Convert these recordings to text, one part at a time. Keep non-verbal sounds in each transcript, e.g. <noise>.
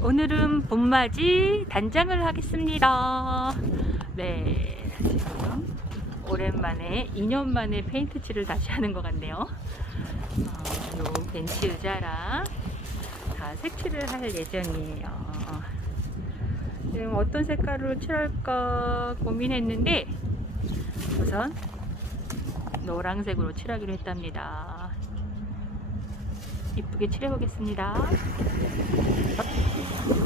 오늘은 봄맞이 단장을 하겠습니다. 네, 지금 오랜만에 2년 만에 페인트 칠을 다시 하는 것 같네요. 어, 요 벤치 의자랑 다 색칠을 할 예정이에요. 지금 어떤 색깔로 칠할까 고민했는데 우선 노란색으로 칠하기로 했답니다. 이쁘게 칠해보겠습니다.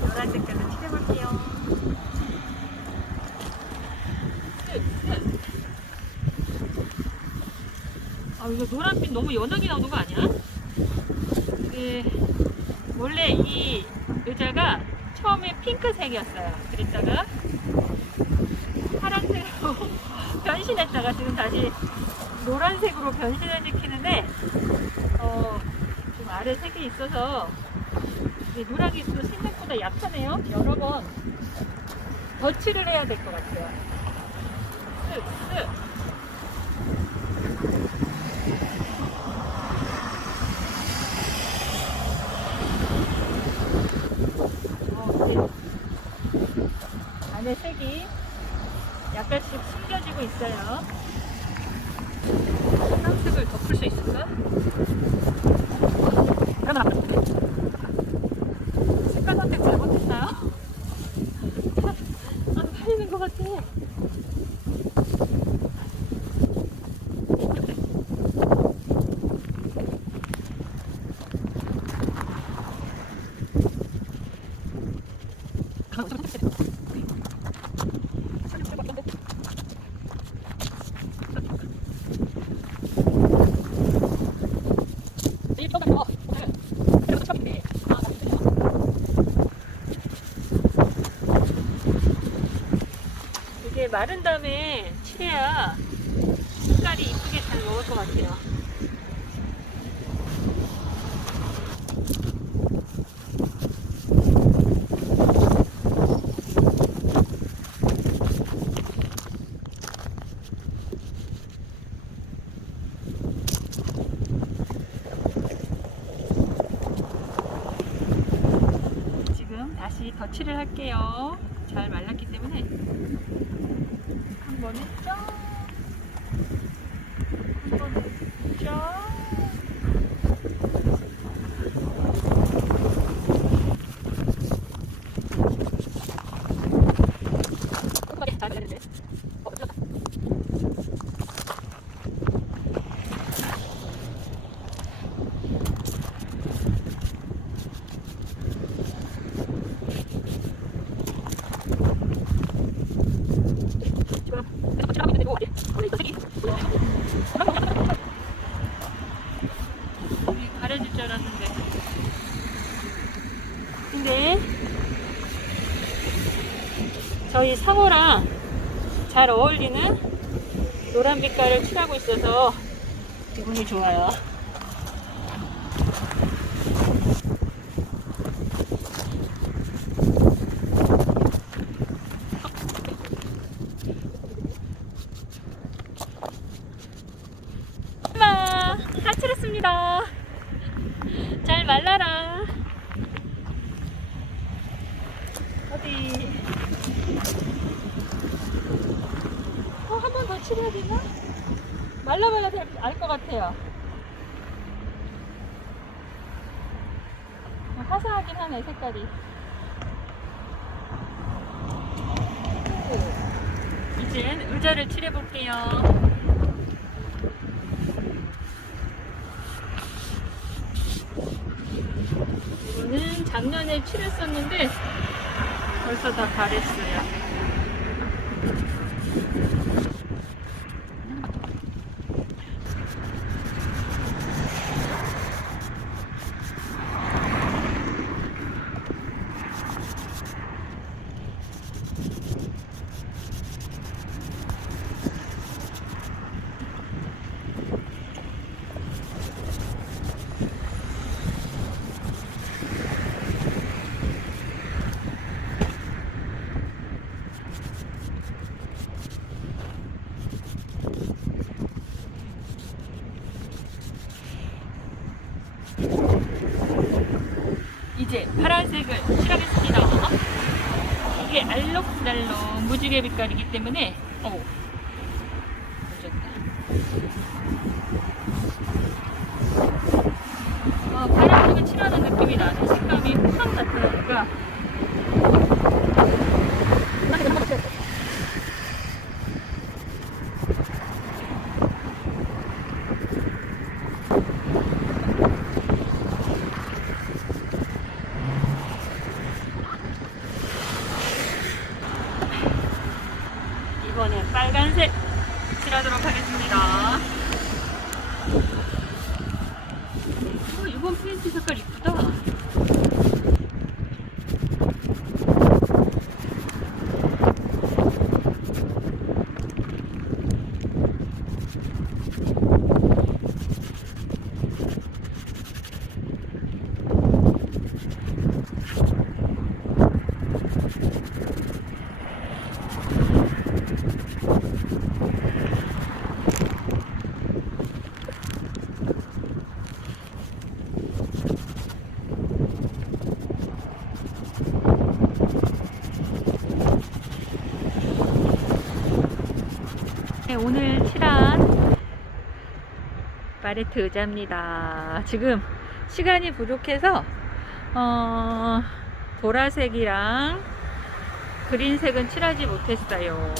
노란 색깔로 칠해볼게요. 아, 이거 노란빛 너무 연하게 나오는 거 아니야? 이게 원래 이 의자가 처음에 핑크색이었어요. 그랬다가 파란색으로 <laughs> 변신했다가 지금 다시 노란색으로 변신을 시키는데 어, 좀 아래 색이 있어서 노란이 또 생각보다 약하네요. 여러 번 덧칠을 해야 될 것 같아요. 쓱, 쓱. 어, 네. 안에 색이 약간씩 숨겨지고 있어요. 파란색을 덮을 수 있을까? 돼. 색깔 선택 잘못했나요? <laughs> 안 팔리는 것 같아. 이 마른 다음에 칠해야 색깔이 이쁘게 잘 먹을 것 같아요. 다시 덧칠을 할게요. 잘 말랐기 때문에 한 번에 쫙, 한 번에 쫙. 꼼꼼하게 잘 말랐는데. 어, 들어갔다. 지금 계속 칠하고 있는데 이거 어디? 원래 이거 색이 여기 가려질 줄 알았는데 근데 상호랑 잘 어울리는 노란 빛깔을 칠하고 있어서 기분이 좋아요. 엄마 다 칠했습니다. 잘 말라라. 어디 어, 칠해야 되나? 말라봐야 알 것 같아요 화사하긴 하네 색깔이 이젠 의자를 칠해볼게요 이거는 작년에 칠했었는데 벌써 다 가랬어요. 이제 파란색을 칠하겠습니다. 이게 알록달록 무지개 빛깔이기 때문에 어 어, 파란색을 칠하는 느낌이 나는 색감이 확 나타나니까 5センチばかりは。 오늘 칠한 바레트 의자입니다. 지금 시간이 부족해서 어, 보라색이랑 그린색은 칠하지 못했어요.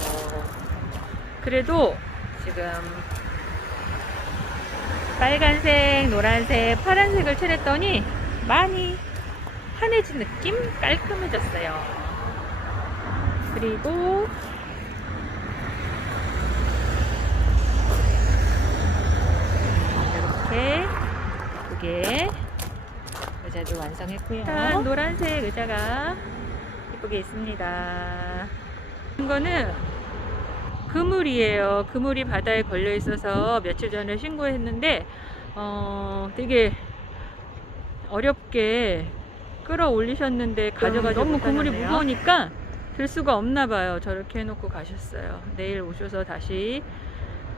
그래도 지금 빨간색, 노란색, 파란색을 칠했더니 많이 환해진 느낌? 깔끔해졌어요. 그리고 이렇게 예쁘게 의자도 완성했고요. 노란색 의자가 예쁘게 있습니다. 이거는 그물이에요. 그물이 바다에 걸려 있어서 며칠 전에 신고했는데 어, 되게 어렵게 끌어올리셨는데 가져가지 너무 그물이. 무거우니까 들 수가 없나 봐요. 저렇게 해놓고 가셨어요. 내일 오셔서 다시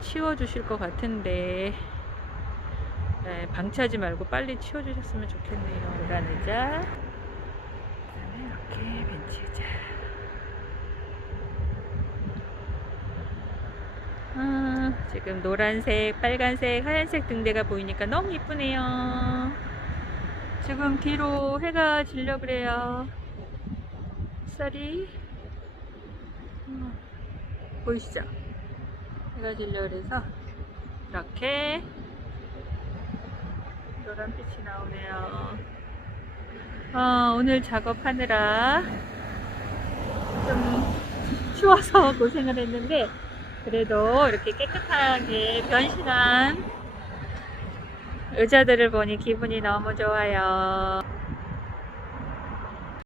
치워주실 것 같은데 네, 방치하지 말고 빨리 치워주셨으면 좋겠네요. 노란 의자 그다음에 이렇게 벤치 의자 아, 지금 노란색, 빨간색, 하얀색 등대가 보이니까 너무 이쁘네요. 지금 뒤로 해가 질려 그래요. 햇살이 음, 보이시죠? 해가 질려 그래서 이렇게 노란빛이 나오네요. 어, 오늘 작업하느라 좀 추워서 <laughs> 고생을 했는데 그래도 이렇게 깨끗하게 변신한 의자들을 보니 기분이 너무 좋아요.